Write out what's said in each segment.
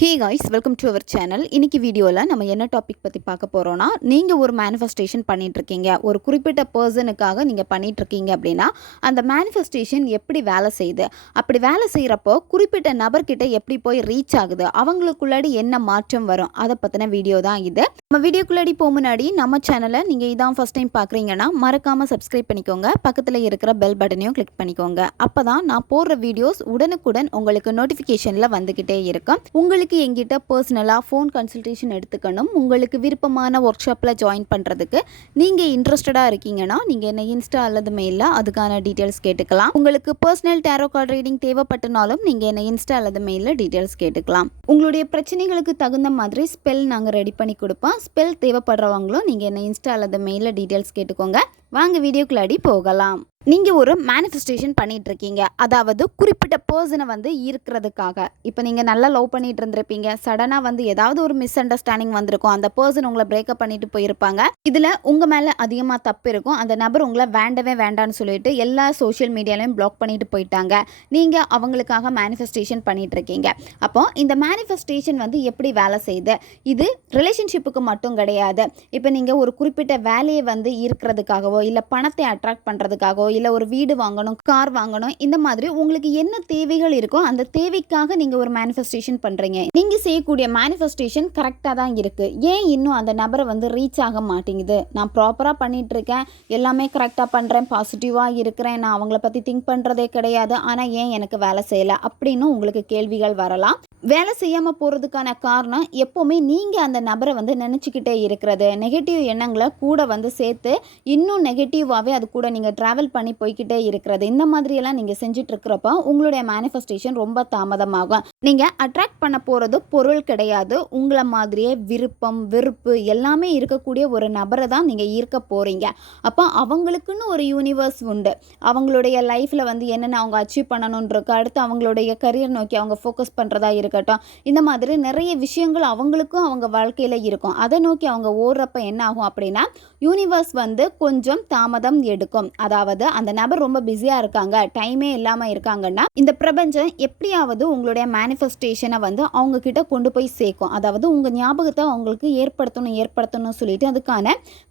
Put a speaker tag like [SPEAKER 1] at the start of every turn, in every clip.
[SPEAKER 1] Hey guys welcome to our channel இன்றைக்கி வீடியோவில் நம்ம என்ன டாபிக் பற்றி பார்க்க போகிறோன்னா நீங்கள் ஒரு மேனிஃபெஸ்டேஷன் பண்ணிகிட்ருக்கீங்க ஒரு குறிப்பிட்ட பர்சனுக்காக நீங்கள் பண்ணிகிட்ருக்கீங்க அப்படின்னா அந்த மேனிஃபெஸ்டேஷன் எப்படி வேலை செய்யுது? அப்படி வேலை செய்கிறப்போ குறிப்பிட்ட நபர்கிட்ட எப்படி போய் ரீச் ஆகுது? அவங்களுக்குள்ளாடி என்ன மாற்றம் வரும்? அதை பற்றின வீடியோ தான் இது. நம்ம வீடியோக்குள்ளாடி போக முன்னாடி நம்ம சேனலை நீங்கள் இதான் ஃபஸ்ட் டைம் பார்க்குறீங்கன்னா மறக்காமல் சப்ஸ்கிரைப் பண்ணிக்கோங்க. பக்கத்தில் இருக்கிற பெல் பட்டனையும் கிளிக் பண்ணிக்கோங்க. அப்போ தான் நான் போடுற வீடியோஸ் உடனுக்குடன் உங்களுக்கு நோட்டிஃபிகேஷனில் வந்துக்கிட்டே இருக்கும். உங்களுக்கு எங்கிட்ட பர்சனலாக ஃபோன் கன்சல்டேஷன் எடுத்துக்கணும். உங்களுக்கு விருப்பமான ஒர்க் ஷாப்பில் ஜாயின் பண்ணுறதுக்கு நீங்கள் இன்ட்ரெஸ்டடாக இருக்கீங்கன்னா நீங்கள் என்ன இன்ஸ்டா அல்லது மெயிலில் அதுக்கான டீட்டெயில்ஸ் கேட்டுக்கலாம். உங்களுக்கு பர்சனல் டேரோ கார்டு ரீடிங் தேவைப்பட்டனாலும் நீங்கள் என்ன இன்ஸ்டா அல்லது மெயிலில் டீட்டெயில்ஸ் கேட்டுக்கலாம். உங்களுடைய பிரச்சனைகளுக்கு தகுந்த மாதிரி ஸ்பெல் நாங்கள் ரெடி பண்ணி கொடுப்போம். ஸ்பெல் தேவைப்படுறவங்களும் நீங்கள் என்ன இன்ஸ்டா அல்லது மெயிலில் டீட்டெயில்ஸ் கேட்டுக்கோங்க. வாங்க வீடியோக்குள்ளாடி போகலாம். நீங்கள் ஒரு மேனிஃபெஸ்டேஷன் பண்ணிகிட்ருக்கீங்க இருக்கீங்க அதாவது குறிப்பிட்ட பர்சனை வந்து இருக்கிறதுக்காக இப்போ நீங்கள் நல்லா லவ் பண்ணிகிட்டு இருந்திருப்பீங்க. சடனாக வந்து ஏதாவது ஒரு மிஸ் அண்டர்ஸ்டாண்டிங் வந்திருக்கும். அந்த பர்சன் உங்களை பிரேக்கப் பண்ணிட்டு போயிருப்பாங்க. இதில் உங்கள் மேலே அதிகமாக தப்பு இருக்கும். அந்த நபர் உங்களை வேண்டவே வேண்டான்னு சொல்லிட்டு எல்லா சோஷியல் மீடியாலையும் பிளாக் பண்ணிட்டு போயிட்டாங்க. நீங்கள் அவங்களுக்காக மேனிஃபெஸ்டேஷன் பண்ணிகிட்ருக்கீங்க இருக்கீங்க அப்போ இந்த மேனிஃபெஸ்டேஷன் வந்து எப்படி வேலை செய்யுது இது ரிலேஷன்ஷிப்புக்கு மட்டும் கிடையாது. இப்போ நீங்கள் ஒரு குறிப்பிட்ட வேலையை வந்து இருக்கிறதுக்காகவோ இல்லை பணத்தை அட்ராக்ட் பண்ணுறதுக்காகவோ இல்லை ஒரு வீடு வாங்கணும் கார் வாங்கணும் இந்த மாதிரி உங்களுக்கு என்ன தேவைகள் இருக்கோ அந்த தேவைக்காக நீங்கள் ஒரு மேனிஃபெஸ்டேஷன் பண்ணுறீங்க நீங்கள் செய்யக்கூடிய மேனிஃபெஸ்டேஷன் கரெக்டாக தான் இருக்குது ஏன் இன்னும் அந்த நபரை வந்து ரீச் ஆக மாட்டேங்குது? நான் ப்ராப்பராக பண்ணிட்டு இருக்கேன் எல்லாமே கரெக்டாக பண்ணுறேன் பாசிட்டிவாக இருக்கிறேன் நான் அவங்கள பற்றி திங்க் பண்ணுறதே கிடையாது ஆனால் ஏன் எனக்கு வேலை செய்யலை அப்படின்னு உங்களுக்கு கேள்விகள் வரலாம். வேலை செய்யாமல் போகிறதுக்கான காரணம் எப்போவுமே நீங்கள் அந்த நபரை வந்து நினச்சிக்கிட்டே இருக்கிறது. நெகட்டிவ் எண்ணங்களை கூட வந்து சேர்த்து இன்னும் நெகட்டிவாகவே அது கூட நீங்கள் ட்ராவல் பண்ணி போய்க்கிட்டே இருக்கிறது. இந்த மாதிரியெல்லாம் நீங்கள் செஞ்சுட்டு உங்களுடைய மேனிஃபெஸ்டேஷன் ரொம்ப தாமதமாகும். நீங்கள் அட்ராக்ட் பண்ண போகிறது பொருள் கிடையாது. உங்களை மாதிரியே விருப்பம் வெறுப்பு எல்லாமே இருக்கக்கூடிய ஒரு நபரை தான் நீங்கள் ஈர்க்க போகிறீங்க அப்போ அவங்களுக்குன்னு ஒரு யூனிவர்ஸ் உண்டு. அவங்களுடைய லைஃப்பில் வந்து என்னென்ன அவங்க அச்சீவ் பண்ணணுன்றிருக்கு அடுத்து அவங்களுடைய கரியர் நோக்கி அவங்க ஃபோக்கஸ் பண்ணுறதா இருக்கட்டும் இந்த மாதிரி நிறைய விஷயங்கள் அவங்களுக்கும் அவங்க வாழ்க்கையில் இருக்கும். அதை நோக்கி அவங்க ஓடுறப்ப என்ன ஆகும் அப்படின்னா யூனிவர்ஸ் வந்து கொஞ்சம் தாமதம் எடுக்கும். அதாவது அந்த நபர் ரொம்ப பிஸியாக இருக்காங்க டைமே இல்லாமல் இருக்காங்கன்னா இந்த பிரபஞ்சம் எப்படியாவது உங்களுடைய மேனிஃபெஸ்டேஷனை வந்து அவங்க கிட்ட கொண்டு போய் சேர்க்கும். அதாவது உங்கள் ஞாபகத்தை அவங்களுக்கு ஏற்படுத்தணும் ஏற்படுத்தணும்னு சொல்லிட்டு அதுக்கான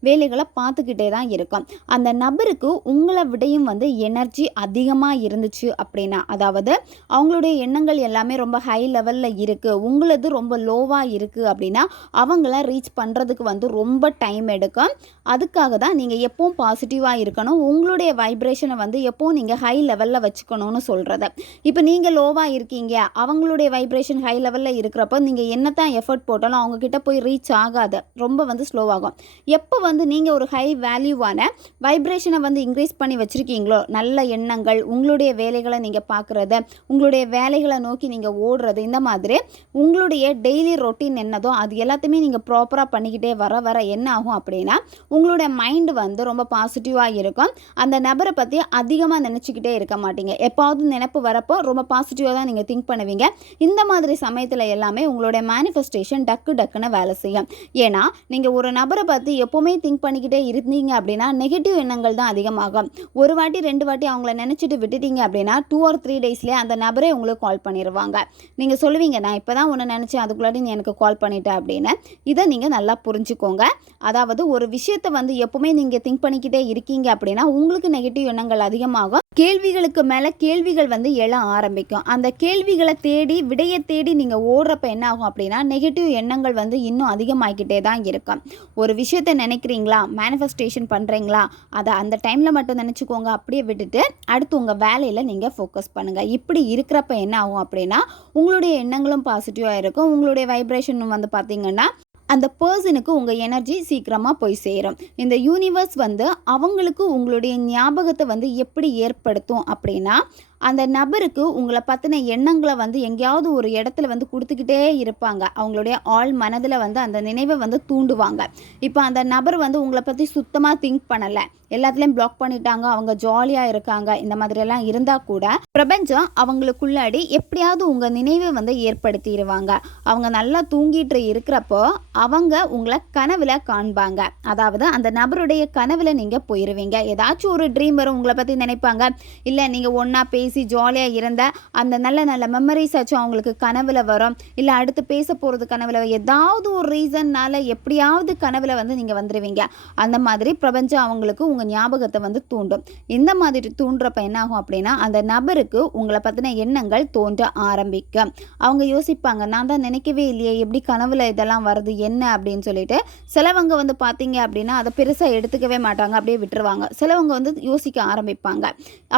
[SPEAKER 1] வேலைகளை பார்த்துக்கிட்டே தான் இருக்கும். அந்த நபருக்கு உங்களை விடையும் வந்து எனர்ஜி அதிகமாக இருந்துச்சு அப்படின்னா அதாவது அவங்களுடைய எண்ணங்கள் எல்லாமே ரொம்ப ஹை லெவலில் இருக்குது உங்களது ரொம்ப லோவாக இருக்குது அப்படின்னா அவங்கள ரீச் பண்ணுறதுக்கு வந்து ரொம்ப டைம் எடுக்கும். அதுக்காக தான் நீங்கள் எப்பவும் பாசிட்டிவாக இருக்கணும். உங்களுடைய வைப்ரேஷனை வந்து எப்போவும் நீங்கள் ஹை லெவலில் வச்சுக்கணும்னு சொல்கிறது இப்போ நீங்கள் லோவாக இருக்கீங்க. அவங்களுடைய வைப்ரேஷன் ஹை லெவலில் இருக்கிறப்ப நீங்கள் என்ன தான் எஃபர்ட் போட்டாலும் அவங்கக்கிட்ட போய் ரீச் ஆகாது. ரொம்ப வந்து ஸ்லோவாகும் எப்போ வந்து நீங்கள் ஒரு ஹை வேல்யூவான வைப்ரேஷனை வந்து இன்க்ரீஸ் பண்ணி வச்சுருக்கீங்களோ நல்ல எண்ணங்கள் உங்களுடைய வேலைகளை நீங்கள் பார்க்குறது உங்களுடைய வேலைகளை நோக்கி நீங்கள் ஓடுறது இந்த மாதிரி உங்களுடைய டெய்லி ரொட்டீன் என்னதோ அது எல்லாத்தையுமே நீங்கள் ப்ராப்பராக பண்ணிக்கிட்டே வர வர என்ன ஆகும் அப்படின்னா உங்களுடைய மைண்டு வந்து ரொம்ப பாசிட்டிவாக இருக்கும். அந்த நபர் நபரை பற்றி அதிகமாக நினச்சிக்கிட்டே இருக்க மாட்டீங்க. எப்பாவது நினப்பு வரப்போ ரொம்ப பாசிட்டிவாக தான் நீங்கள் திங்க் பண்ணுவீங்க. இந்த மாதிரி சமயத்தில் எல்லாமே உங்களுடைய மேனிஃபெஸ்டேஷன் டக்கு டக்குன்னு வேலை செய்யும். ஏன்னா நீங்கள் ஒரு நபரை பற்றி எப்போவுமே திங்க் பண்ணிக்கிட்டே இருந்தீங்க அப்படின்னா நெகட்டிவ் எண்ணங்கள் தான் அதிகமாகும். ஒரு வாட்டி ரெண்டு வாட்டி அவங்கள நினச்சிட்டு விட்டுட்டீங்க அப்படின்னா டூ ஆர் த்ரீ டேஸ்லேயே அந்த நபரே உங்களுக்கு கால் பண்ணிடுவாங்க நீங்கள் சொல்லுவீங்க நான் இப்போ தான் உன்னை நினச்சேன் அதுக்குள்ளாடி நீ எனக்கு கால் பண்ணிட்டேன் அப்படின்னு. இதை நீங்கள் நல்லா புரிஞ்சுக்கோங்க. அதாவது ஒரு விஷயத்தை வந்து எப்போவுமே நீங்கள் திங்க் பண்ணிக்கிட்டே இருக்கீங்க அப்படின்னா உங்களுக்கு நெகட்டிவ் எண்ணங்கள் அதிகமாகும். கேள்விகளுக்கு மேலே கேள்விகள் வந்து எழ ஆரம்பிக்கும். அந்த கேள்விகளை தேடி விடையை தேடி நீங்கள் ஓடுறப்ப என்ன ஆகும் அப்படின்னா நெகட்டிவ் எண்ணங்கள் வந்து இன்னும் அதிகமாகிக்கிட்டே தான் இருக்கும். ஒரு விஷயத்தை நினைக்கிறீங்களா? மேனிஃபெஸ்டேஷன் பண்ணுறீங்களா அதை அந்த டைமில் மட்டும் நினச்சிக்கோங்க. அப்படியே விட்டுட்டு அடுத்து உங்கள் வேலையில் நீங்கள் ஃபோக்கஸ் பண்ணுங்கள் இப்படி இருக்கிறப்ப என்ன ஆகும் அப்படின்னா உங்களுடைய எண்ணங்களும் பாசிட்டிவாக இருக்கும். உங்களுடைய வைப்ரேஷனும் வந்து பார்த்திங்கன்னா அந்த பர்சனுக்கு உங்கள் எனர்ஜி சீக்கிரமாக போய் சேரும். இந்த யூனிவர்ஸ் வந்து அவங்களுக்கு உங்களுடைய ஞாபகத்தை வந்து எப்படி ஏற்படுத்தும் அப்படின்னா அந்த நபருக்கு உங்களை பற்றின எண்ணங்களை வந்து எங்கேயாவது ஒரு இடத்துல வந்து கொடுத்துக்கிட்டே இருப்பாங்க. அவங்களுடைய ஆள் மனதில் வந்து அந்த நினைவை வந்து தூண்டுவாங்க. இப்போ அந்த நபர் வந்து உங்களை பற்றி சுத்தமாக திங்க் பண்ணலை. எல்லாத்துலேயும் பிளாக் பண்ணிட்டாங்க. அவங்க ஜாலியாக இருக்காங்க. இந்த மாதிரியெல்லாம் இருந்தால் கூட பிரபஞ்சம் அவங்களுக்குள்ளாடி எப்படியாவது உங்கள் நினைவை வந்து ஏற்படுத்திடுவாங்க அவங்க நல்லா தூங்கிட்டு இருக்கிறப்போ அவங்க உங்களை கனவில் காண்பாங்க. அதாவது அந்த நபருடைய கனவில் நீங்கள் போயிடுவீங்க ஏதாச்சும் ஒரு ட்ரீம் வரும் உங்களை பற்றி நினைப்பாங்க. இல்லை நீங்கள் ஒன்றா பேசி பேசி ஜாலியாக இருந்த அந்த நல்ல நல்ல மெமரிஸ் ஆச்சும் அவங்களுக்கு கனவில் வரும். இல்லை அடுத்து பேச போகிறது கனவில் ஏதாவது ஒரு ரீசன்னால் எப்படியாவது கனவில் வந்து நீங்கள் வந்துடுவீங்க அந்த மாதிரி பிரபஞ்சம் அவங்களுக்கு உங்கள் ஞாபகத்தை வந்து தூண்டும். இந்த மாதிரி தூண்டுறப்ப என்ன ஆகும் அப்படின்னா அந்த நபருக்கு உங்களை பற்றின எண்ணங்கள் தோன்ற ஆரம்பிக்கும். அவங்க யோசிப்பாங்க நான் தான் நினைக்கவே இல்லையே எப்படி கனவில் இதெல்லாம் வருது என்ன? அப்படின்னு சொல்லிட்டு சிலவங்க வந்து பார்த்தீங்க அப்படின்னா அதை பெருசாக எடுத்துக்கவே மாட்டாங்க அப்படியே விட்டுருவாங்க. சிலவங்க வந்து யோசிக்க ஆரம்பிப்பாங்க.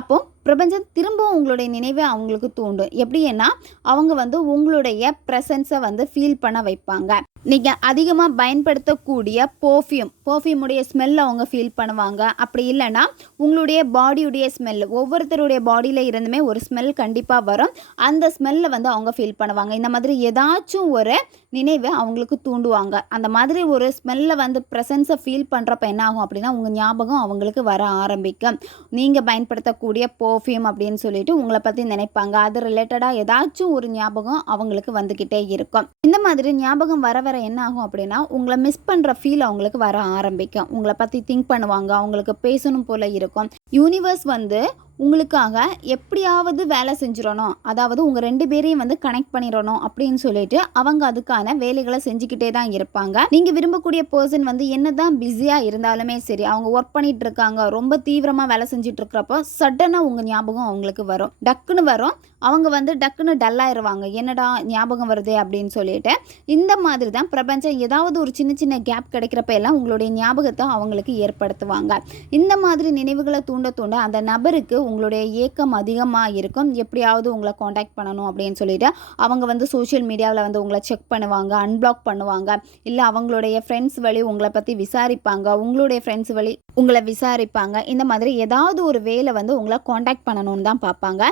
[SPEAKER 1] அப்போ பிரபஞ்சம் திரும்பவும் உங்களுடைய நினைவை அவங்களுக்கு தூண்டும். எப்படின்னா அவங்க வந்து உங்களுடைய ப்ரெசன்ஸை வந்து ஃபீல் பண்ண வைப்பாங்க. நீங்கள் அதிகமாக பயன்படுத்தக்கூடிய பர்ஃப்யூம் பர்ஃப்யூமுடைய ஸ்மெல் அவங்க ஃபீல் பண்ணுவாங்க. அப்படி இல்லைன்னா உங்களுடைய பாடியுடைய ஸ்மெல் ஒவ்வொருத்தருடைய பாடியில் இருந்துமே ஒரு ஸ்மெல் கண்டிப்பாக வரும். அந்த ஸ்மெல்லை வந்து அவங்க ஃபீல் பண்ணுவாங்க. இந்த மாதிரி ஏதாச்சும் ஒரு நினைவை அவங்களுக்கு தூண்டுவாங்க. அந்த மாதிரி ஒரு ஸ்மெல்லை வந்து ப்ரெசன்ஸை ஃபீல் பண்ணுறப்ப என்ன ஆகும் அப்படின்னா உங்கள் ஞாபகம் அவங்களுக்கு வர ஆரம்பிக்கும். நீங்கள் பயன்படுத்தக்கூடிய பர்ஃப்யூம் அப்படின்னு சொல்லிட்டு உங்களை பற்றி நினைப்பாங்க. அது ரிலேட்டடாக ஏதாச்சும் ஒரு ஞாபகம் அவங்களுக்கு வந்துக்கிட்டே இருக்கும். இந்த மாதிரி ஞாபகம் வர வர என்ன ஆகும் அப்படின்னா உங்களை மிஸ் பண்ணுற ஃபீல் அவங்களுக்கு வர ஆரம்பிக்கும். உங்களை பற்றி திங்க் பண்ணுவாங்க. அவங்களுக்கு பேசணும் போல் இருக்கும். யூனிவர்ஸ் வந்து உங்களுக்காக எப்படியாவது வேலை செஞ்சிடணும். அதாவது உங்கள் ரெண்டு பேரையும் வந்து கனெக்ட் பண்ணிடணும் அப்படின்னு சொல்லிட்டு அவங்க அதுக்கான வேலைகளை செஞ்சுக்கிட்டே தான் இருப்பாங்க. நீங்கள் விரும்பக்கூடிய பர்சன் வந்து என்ன தான் பிஸியாக இருந்தாலுமே சரி அவங்க ஒர்க் பண்ணிட்டு இருக்காங்க ரொம்ப தீவிரமாக வேலை செஞ்சுட்டு இருக்கிறப்போ சடனாக உங்கள் ஞாபகம் அவங்களுக்கு வரும். டக்குன்னு வரும். அவங்க வந்து டக்குன்னு டல்லாயிருவாங்க என்னடா ஞாபகம் வருது அப்படின்னு சொல்லிட்டு இந்த மாதிரி தான் பிரபஞ்சம் ஏதாவது ஒரு சின்ன சின்ன கேப் கிடைக்கிறப்ப எல்லாம் உங்களுடைய ஞாபகத்தை அவங்களுக்கு ஏற்படுத்துவாங்க. இந்த மாதிரி நினைவுகளை தூண்ட தூண்ட அந்த நபருக்கு உங்களுடைய ஏக்கம் அதிகமாக இருக்கும். எப்படியாவது உங்களை காண்டாக்ட் பண்ணணும் அப்படின்னு சொல்லிட்டு அவங்க வந்து சோஷியல் மீடியாவில் வந்து உங்களை செக் பண்ணுவாங்க அன்பிளாக் பண்ணுவாங்க. இல்லை அவங்களுடைய ஃப்ரெண்ட்ஸ் வழி உங்களை பற்றி விசாரிப்பாங்க. உங்களுடைய ஃப்ரெண்ட்ஸ் வழி உங்களை விசாரிப்பாங்க. இந்த மாதிரி ஏதாவது ஒரு வேலை வந்து உங்களை காண்டாக்ட் பண்ணணும்னு தான் பார்ப்பாங்க.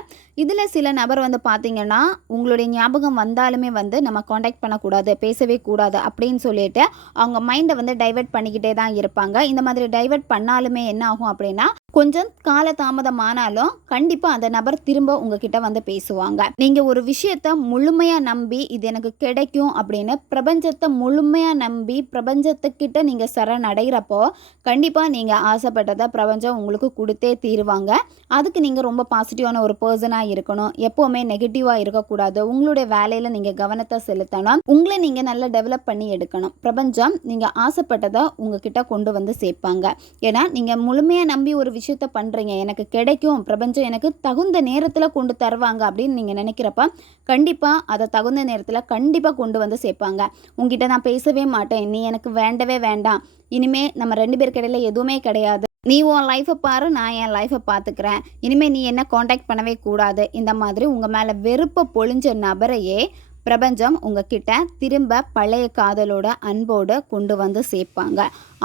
[SPEAKER 1] இதில் சில நபர் வந்து பார்த்தீங்கன்னா உங்களுடைய ஞாபகம் வந்தாலுமே வந்து நம்ம காண்டாக்ட் பண்ணக்கூடாது பேசவே கூடாது அப்படின்னு சொல்லிட்டு அவங்க மைண்டை வந்து டைவெர்ட் பண்ணிக்கிட்டே தான் இருப்பாங்க. இந்த மாதிரி டைவெர்ட் பண்ணாலுமே என்ன ஆகும் அப்படின்னா கொஞ்சம் கால தாமதமானாலும் கண்டிப்பாக அந்த நபர் திரும்ப உங்ககிட்ட வந்து பேசுவாங்க. நீங்கள் ஒரு விஷயத்த முழுமையாக நம்பி இது எனக்கு கிடைக்கும் அப்படின்னு பிரபஞ்சத்தை முழுமையாக நம்பி பிரபஞ்சத்துக்கிட்ட நீங்கள் சரணடைகிறப்போ கண்டிப்பாக நீங்கள் ஆசைப்பட்டதை பிரபஞ்சம் உங்களுக்கு கொடுத்தே தீருவாங்க. அதுக்கு நீங்கள் ரொம்ப பாசிட்டிவான ஒரு பர்சனாக இருக்கணும். எப்போவுமே நெகட்டிவாக இருக்கக்கூடாது. உங்களுடைய வேலையில் நீங்கள் கவனத்தை செலுத்தணும். உங்களை நீங்கள் நல்லா டெவலப் பண்ணி எடுக்கணும். பிரபஞ்சம் நீங்கள் ஆசைப்பட்டதை உங்ககிட்ட கொண்டு வந்து சேர்ப்பாங்க. ஏன்னா நீங்கள் முழுமையாக நம்பி ஒரு விஷயம் விஷயத்த பண்ணுறீங்க எனக்கு கிடைக்கும். பிரபஞ்சம் எனக்கு தகுந்த நேரத்தில் கொண்டு தருவாங்க அப்படின்னு நீங்கள் நினைக்கிறப்ப கண்டிப்பாக அதை தகுந்த நேரத்தில் கண்டிப்பாக கொண்டு வந்து சேர்ப்பாங்க. உங்ககிட்ட நான் பேசவே மாட்டேன். நீ எனக்கு வேண்டவே வேண்டாம். இனிமே நம்ம ரெண்டு பேருக்கு இடையில எதுவுமே கிடையாது. நீ உன் லைஃப்பை பாரு நான் என் லைஃப்பை பார்த்துக்கிறேன் இனிமேல் நீ என்ன காண்டாக்ட் பண்ணவே கூடாது. இந்த மாதிரி உங்கள் மேலே வெறுப்பை பொழிஞ்ச நபரையே பிரபஞ்சம் உங்ககிட்ட திரும்ப பழைய காதலோட அன்போடு கொண்டு வந்து சேர்ப்பாங்க.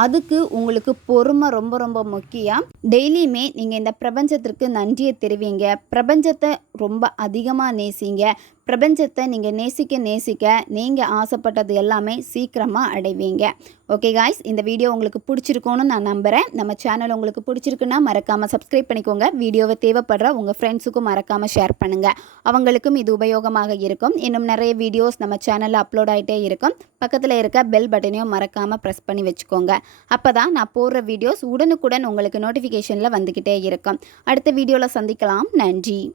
[SPEAKER 1] அதுக்கு உங்களுக்கு பொறுமை ரொம்ப ரொம்ப முக்கியம். டெய்லியுமே நீங்கள் இந்த பிரபஞ்சத்திற்கு நன்றியை தெரிவிங்க. பிரபஞ்சத்தை ரொம்ப அதிகமாக நேசிங்க. பிரபஞ்சத்தை நீங்கள் நேசிக்க நேசிக்க நீங்கள் ஆசைப்பட்டது எல்லாமே சீக்கிரமாக அடைவீங்க. ஓகே காய்ஸ் இந்த வீடியோ உங்களுக்கு பிடிச்சிருக்கோன்னு நான் நம்புகிறேன் நம்ம சேனல் உங்களுக்கு பிடிச்சிருக்குன்னா மறக்காமல் சப்ஸ்கிரைப் பண்ணிக்கோங்க. வீடியோவை தேவைப்படுற உங்கள் ஃப்ரெண்ட்ஸுக்கும் மறக்காமல் ஷேர் பண்ணுங்கள் அவங்களுக்கும் இது உபயோகமாக இருக்கும். இன்னும் நிறைய வீடியோஸ் நம்ம சேனலில் அப்லோட் ஆகிட்டே இருக்கும். பக்கத்தில் இருக்க பெல் பட்டனையும் மறக்காமல் ப்ரெஸ் பண்ணி வச்சுக்கோங்க. அப்போ தான் நான் போடுற வீடியோஸ் உடனுக்குடன் உங்களுக்கு நோட்டிஃபிகேஷனில் வந்துக்கிட்டே இருக்கும். அடுத்த வீடியோவில் சந்திக்கலாம். நன்றி.